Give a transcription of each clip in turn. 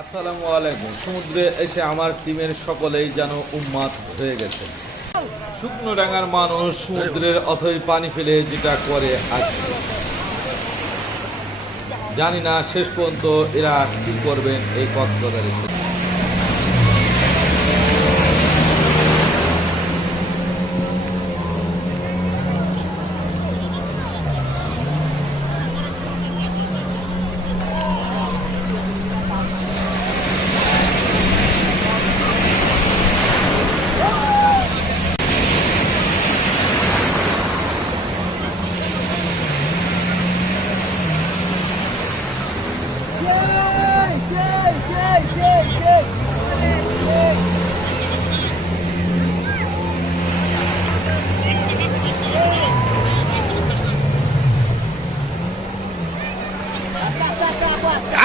আসসালামু আলাইকুম। সমুদ্রে এসে আমার টিমের সকলেই যেন উন্মাদ হয়ে গেছে। শুকনো ডাঙার মানুষ সমুদ্রের অথই পানি ফেলে যেটা করে আর জানি না শেষ পর্যন্ত এরা কি করবেন এই কক্সবাজার। এসে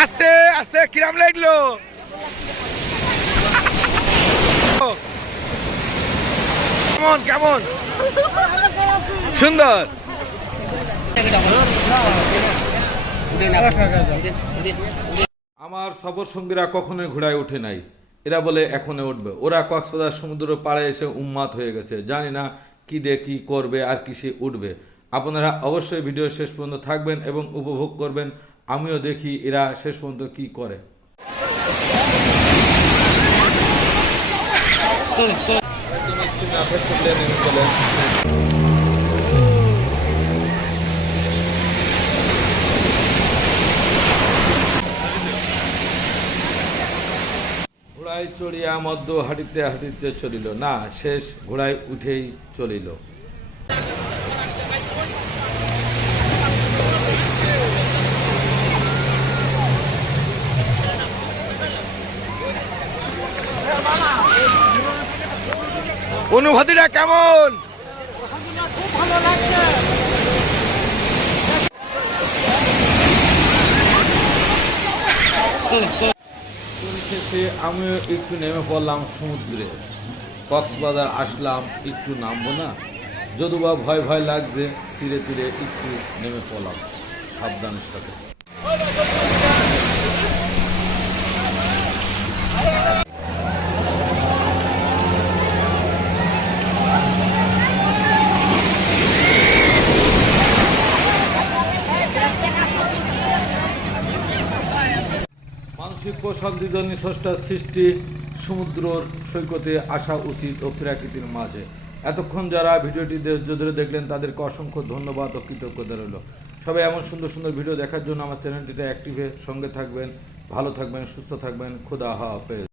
আস্তে আস্তে কিরাম লাগল। কেমন কেমন? সুন্দর। আমার সফর সঙ্গীরা কখনোই ঘোড়ায় ওঠে নাই। এরা বলে এখনও উঠবে। ওরা কক্সবাজার সমুদ্র পাড়ে এসে উন্মাদ হয়ে গেছে। জানি না কি দিয়ে কি করবে, আর কিসে উঠবে। আপনারা অবশ্যই ভিডিও শেষ পর্যন্ত থাকবেন এবং উপভোগ করবেন। আমিও দেখি এরা শেষ পর্যন্ত কি করে। একদম একটু মাথা তুলে নেমে চলেন। ঘোড়ায় চড়িয়া মধ্য হাঁটিতে হাঁটিতে চলিল। না, শেষ ঘোড়ায় উঠেই চলিল। অনুভূতিটা কেমন? খুব ভালো লাগছে পরিশেষে আমিও একটু নেমে পড়লাম সমুদ্রে। কক্সবাজার আসলাম, একটু নামবো না? যদুবা ভয় ভয় লাগছে, তীরে তীরে একটু নেমে পড়লাম। সাবধানের সাথে। প্রশান্তি জন্য স্রষ্টার সৃষ্টি সমুদ্রর সৈকতে আসা উচিত ও প্রাকৃতির মাঝে। এতক্ষণ যারা ভিডিওটি ধরে দেখলেন, তাদেরকে অসংখ্য ধন্যবাদ ও কৃতজ্ঞতা রইল। সবাই এমন সুন্দর সুন্দর ভিডিও দেখার জন্য আমার চ্যানেলটিতে অ্যাক্টিভে সঙ্গে থাকবেন, ভালো থাকবেন, সুস্থ থাকবেন। খুদা হাফেজ।